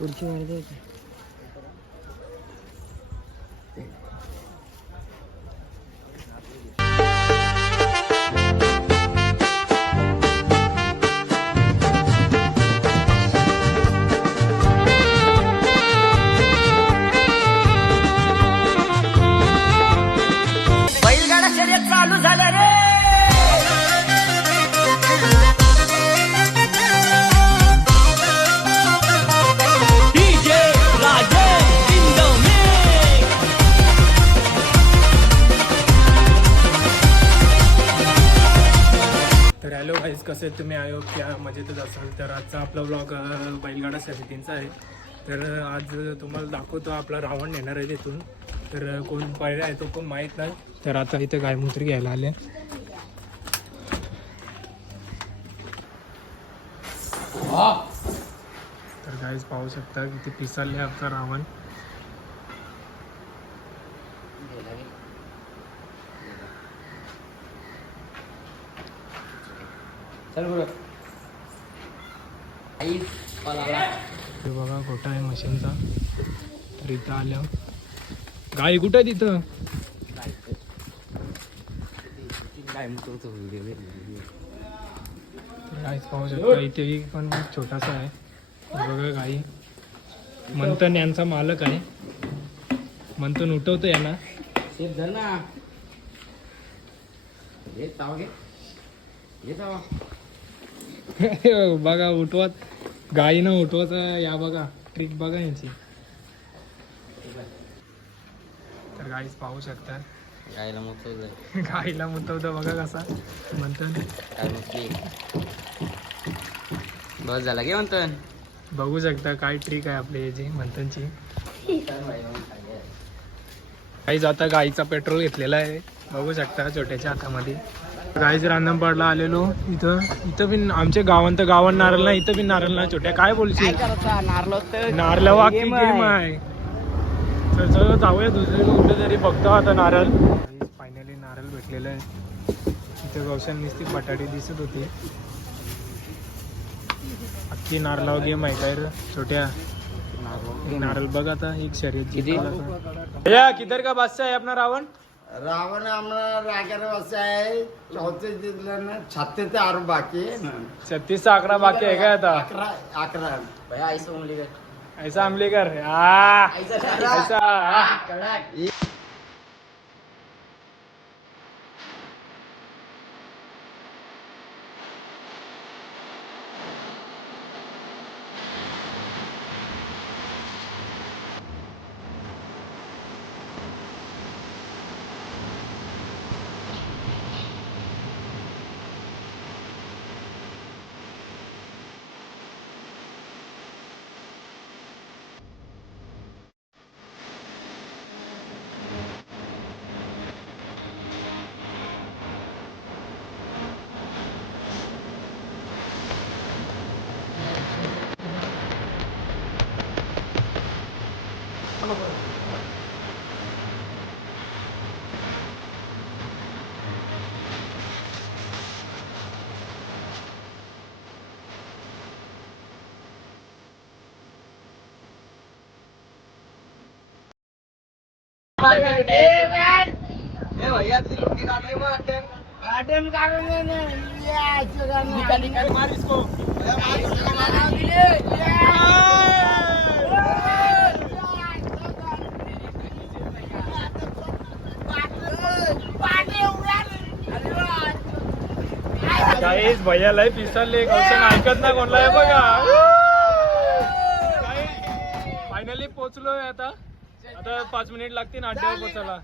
पुढची माहिती आहे बैलगाडा शर्यत चालू झालं रे. तर हॅलो गाईज, कसे तुम्ही आयो क्या मजेतच असाल. तर आजचा आपला ब्लॉग बैलगाडा शर्यतींचा आहे. तर आज तुम्हाला दाखवतो आपला रावण येणार आहे तिथून. तर कोण पहिला आहे तो पण माहीत नाही. तर आता इथे गायमूत्र घ्यायला आले. तर गाईज पाहू शकता किती पिसालले आपला रावण. चल बरं. हे बघा खोटा आहे मशीनचा. तर इथं आल्या गाई कुठं आहे तिथं. गाईच पाहू शकता इथे पण खूप छोटासा आहे. बघा गाई. मंथन यांचा मालक आहे. मंथन उठवतो यांना. सेफ धर ना. हे ताव घे. हे ताव. बघा उठवत गाईनं उठवत. या बघा ट्रिक बघा यांची. तर गाईच पाहू शकता गायला मुतवलंय. गाईला मुतवतं बघा कसा मंथन. काय मुतली. बस झाला घे मंथन. बघू शकता काय ट्रिक आहे आपली याची मंथनची. गाईज आता गाईचा पेट्रोल घेतलेला आहे. बघू शकता छोट्याच्या हातामध्ये. गाईज रांजणपाडला आलेलो. इथं पण आमच्या गावन नारळ ना. इथं पण नारळ ना छोट्या. काय बोलशील. नारळ वाकी गेम आहे. तर चल जाऊया दुसरीकडे कुठे तरी. बघतो आता नारळ. फायनली नारळ भेटलेलं आहे. इथं गौशान नुसती बटाटी दिसत होती. अख्खी नारळावर गेम आहे काय रे छोट्या. नारळ बघ आता एक शर्यत भैया किधर का बादशाह है अपना रावण. रावण हमारा रागर वसा है. चौथे जिल्हा ना 36 आरोप बाकी है ना. 36 चा आकडा बाकी आहे काय आता. 11 भैया ऐसा उंगली कर. ऐसा अमलीकर. ऐसा गाईस भैया लय पिसरले. गौशान ऐकत ना कोणला आहे बघा. फायनली पोहोचलोय आता 5 मिनिट लागतील अड्ड्यावर पोचायला.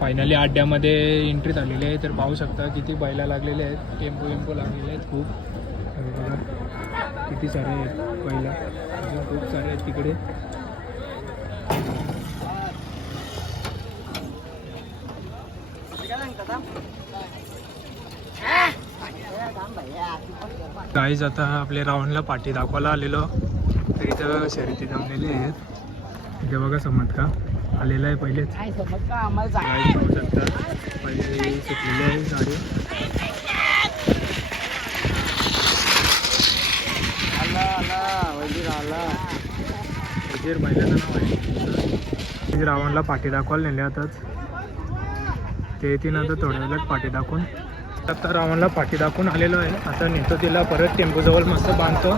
फायनली अड्ड्यामध्ये एंट्री झालेली आहे. तर पाहू शकता किती बैला लागलेले आहेत. टेम्पो लागलेले आहेत खूप. बघा किती सारे आहेत बैला. अजून खूप सारे आहेत तिकडे. गाईज आता आपल्या रावणला पाठी दाखवायला आलेलो. तर इथं शर्यती जमलेली आहेत. इथे बघा समज का आलेला आहे पहिलेच. गाईज पाहू शकता पहिले सुटलेली आहे गाडी. वजीर बैलाचं नाव आहे. रावणला पाठी दाखवायला नेले आताच. ते येतील नंतर थोड्या वेळात पाठी दाखवून. आता रावणला पाठी दाखवून आलेलो आहे. आता नेतो तिला परत टेम्पोजवळ मस्त बांधतो.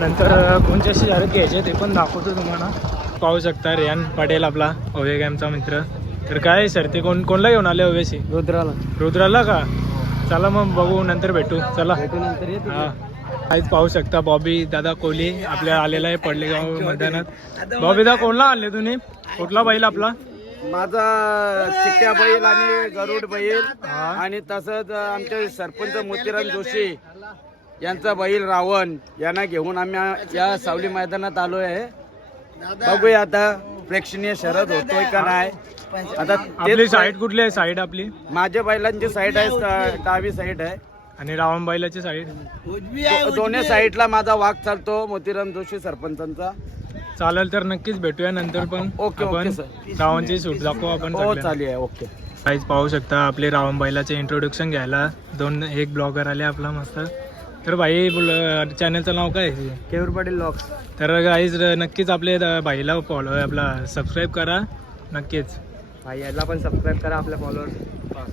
नंतर कोणत्याशी शर्यत घ्यायचे ते पण दाखवतो तुम्हाला. पाहू शकता रेयान पटेल आपला ओवे गॅमचा मित्र. तर काय शर्ती कोणला घेऊन आले ओवेशी? रुद्राला का? चला मग बघू नंतर भेटू. चला हां काहीच पाहू शकता बॉबी दादा कोहली आपल्या आलेला आहे पडलेगाव मैदानात. बॉबी दादा कोणला आणले तुम्ही? कुठला बैल आपला? माझा चिक्क्या बैल आणि गरुड बैल आणि तसंच आमचे सरपंच मोतीराम जोशी यांचा बैल रावण यांना घेऊन आम्ही या सावली मैदानात आलो आहे. बघूया आता प्रेक्षणीय शर्यत होतोय का नाही. आता आपली साईड कुठली आहे? साईड आपली माझ्या बैलांची साईड आहे डावी साईड आहे आणि रावण बैलाची साईड. दोन्ही साईडला माझा वाघ चालतो मोतीराम जोशी सरपंचांचा. चालेल तर नक्कीच भेटूया नंतर पण. ओके, आपण सर. रावणची सूट दाखवू आपण. हो चालेल ओके. काहीच पाहू शकता आपले रावण बैलाचे इंट्रोडक्शन घ्यायला एक ब्लॉगर आले आपला मस्त. तर भाई चॅनलचं नाव काय आहे? केवर पाटील लॉक्स. तर गाईज नक्कीच आपले भाईला फॉलो आपला सबस्क्राईब करा नक्कीच. भाई याला पण सबस्क्राईब करा आपल्या फॉलोअर्स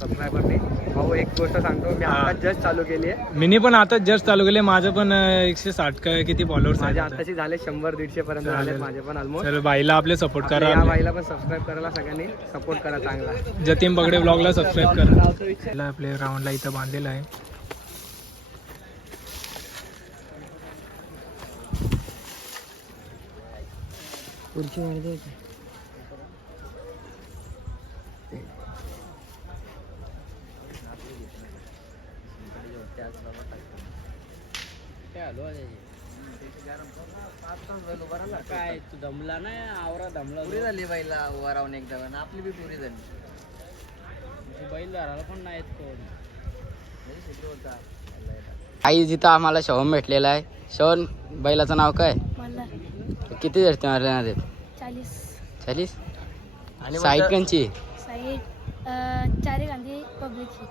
सबस्क्रायबरने. भाऊ एक गोष्ट सांगतो मी आता जस्ट चालू केली आहे. मिनी पण आता जस्ट चालू केले. माझं पण 160 का किती फॉलोअर्स माझे आताशी झाले 100-150 पर्यंत झाले माझे पण ऑलमोस्ट. तर भाईला आपले सपोर्ट करा. या भाईला पण सबस्क्राईब करायला सगळ्यांनी सपोर्ट करा चांगला. जतीन बगडे ब्लॉगला सबस्क्राईब करा. आपले राऊंडला इथं बांधलेला आहे. काय तू दमला नाही? आवरा दमला. पुरी झाली बैला उभा राहून एकदा. आपली बी पुरी झाली. बैल धरायला पण नाही कोण. आई जिथं आम्हाला शवन भेटलेला आहे. शवन बैलाचं नाव काय? किती धरते मारण्यात? 40. आणि साईड कंची? साईड चारी गांधी पब्लिकची.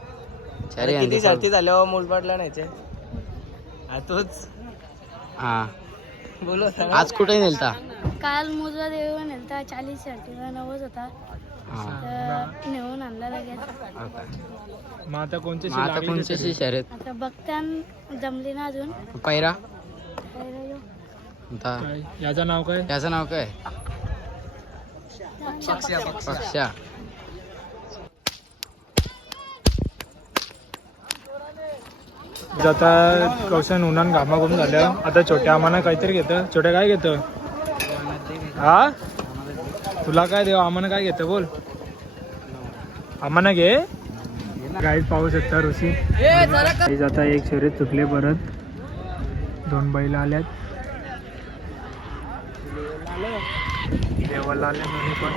चारी गांधी शर्ती झाल्यावर मूल पडला नाही तोच. हा बोलो. आज कुठे नेलता? काल मुजवा देवी नेलता 40 साठी 90 होता. नेऊन आणला लगेच. मग आता कोणच्याशी शर्यत? आता बघतान जमली ना अजून. पैरा याचं नाव काय? याचं नाव काय? पक्षा. आता कौशन उन्हान घामाघूम झालं. आता छोट्या आम्हाला काहीतरी घेतं. छोट्या काय घेतं? हा तुला काय देऊ? आम्हाला काय घेतं बोल. आम्हाला घे. गाईड पाहू शकता ऋषी. आता एक शर्यत चुकले. परत 2 बैल आल्यात. देवाला आले दोन्ही पण.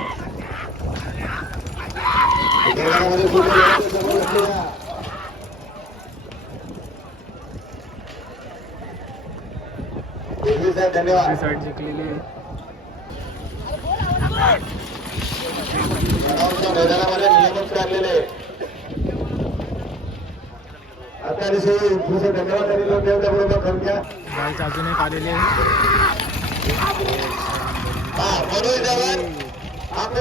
साईड जिंकलेली आहे. गाईच अजून एक आलेली आहे.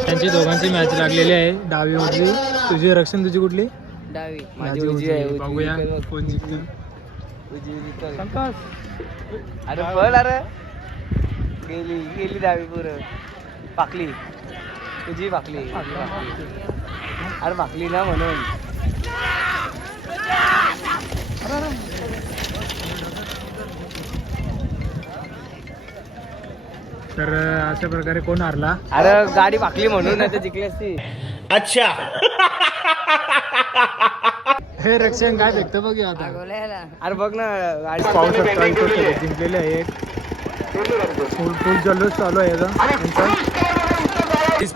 त्यांची दोघांची मॅच लागलेली आहे. डावी उजवी. तुझी रक्षण तुझी कुठली? डावी. माझी उजवी आहे. बघूया कोण जिंकतं. अरे बल. अरे गेली डावी पुरं. पाकली तुझी. पाकली. अरे पाकली ना म्हणून. तर अशा प्रकारे कोण हारला? अरे गाडी पाकली म्हणून नाही तर जिंकली असती. अच्छा. हे रक्षण काय भेटतं बघ आता. अरे बघ ना गाडी पाहू शकता इथं शर्यत जिंकलेले आहे. फुल जल्लोष चालू आहे याचा.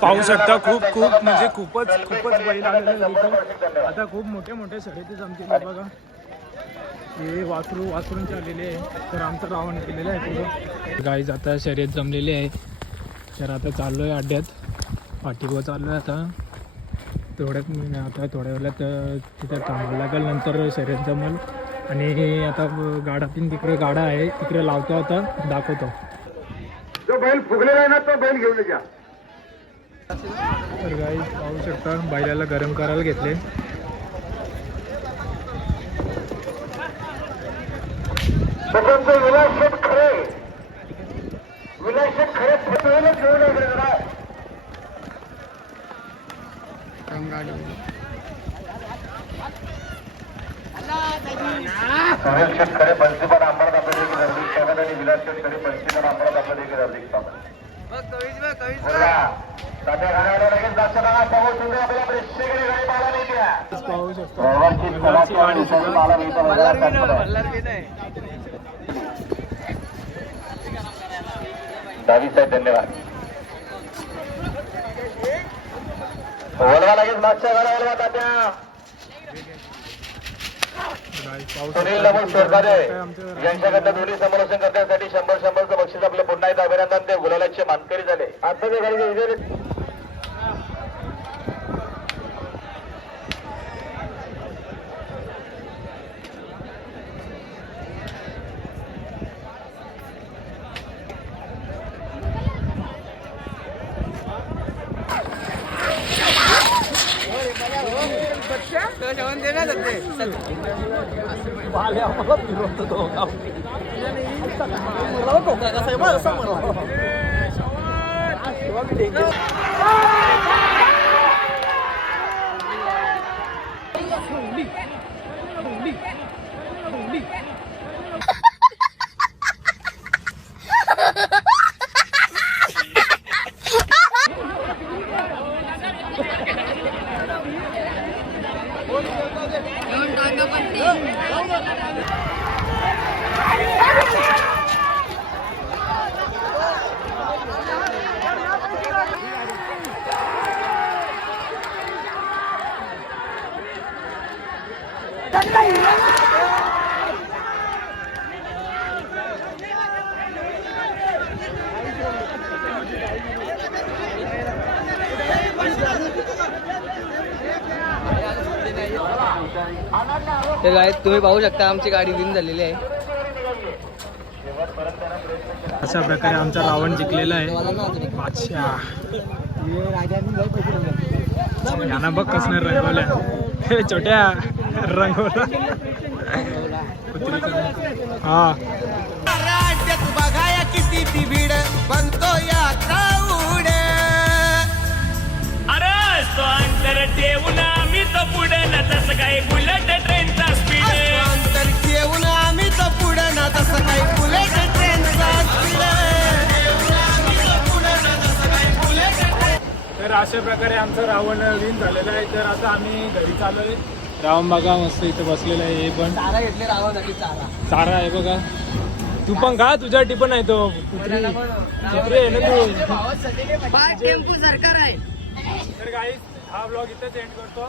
पाहू शकता खूप म्हणजे खूपच बैल आलेले इथं. आता खूप मोठ्या शर्यती जमतील बघा. हे वासरूंचे आलेले आहे. तर आमचं रावण केलेलं आहे पुढं. गाईज आता शर्यत जमलेली आहे. तर आता चाललो आहे अड्ड्यात. पाठीवर चाललो आहे आता. थोड्या वेळात तिथे थांबायला लागेल. नंतर शर्यत जमल. आणि आता गाडातून तिकडे गाडा आहे तिकडे लावतो. आता दाखवतो. बैल फुगलेला आहे ना तो बैल घेऊन घ्या. तर गाईज पाहू शकता बैलाला गरम करायला घेतले. विलास खरे फसवेला घेऊन आहे. सुनील शेतकरी पंचीपण अंबरनाथ आपल्या देखील हार्दिक स्वागत आणि विलास शेतकरी पंचीपण अंबरनाथ आपल्या देखील हार्दिक स्वागत. सध्या गाड्याला लगेच जास्त नका समोर सुद्धा आपल्या प्रेक्षकांनी गाडी पाहायला नाही द्या. पाहू शकता व्यवस्थित बैलाची गाडी पाहायला मिळतं. दावी साहेब धन्यवाद. वळवा लगेच मागच्या गाड्या वळवा तात्या. सुनील नमन सरकारे यांच्याकडनं दोन्ही समोरक्षण करण्यासाठी 100-100चं बक्षीस आपले पुन्हा एकदा अभिनंदन. ते गुलालाचे मानकरी झाले. आताच्या गाडीचे तर गाईज तुम्ही पाहू शकता आमची गाडी विन झालेली आहे. अशा प्रकारे आमचा रावण जिंकलेला आहे. अच्छा यांना बघ कसं रंगवल्या. हे छोट्या रंगवला हा. राज्यात बघाया किती ती भीड बनतो या क्राऊड. अरे तो अंतर ठेवून आम्ही तो पुढे ना तसं काही बुलेट ट्रेनचा स्पीड. अंतर ठेवून आम्ही तो पुढे ना तसं काही बुलेट ट्रेनचा स्पीड. तर अशा प्रकारे आमचं रावण विन झालेलं आहे. तर आता आम्ही घरी चाललोय. रावण बघा मस्त इथं बसलेला आहे. हे पण चारा घेतले रावण चारा आहे बघा. तू पण का तुझ्यासाठी पण आहे तो कुत्री आहे ना तू. टेम्पो सरकार आहे. तर गाईस हा ब्लॉग इथंच एंड करतो.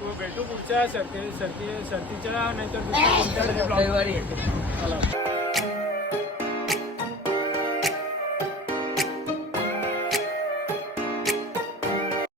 तो भेटू पुढच्या शर्तीच्या नाहीतर दुसऱ्या कोणत्या ब्लॉग.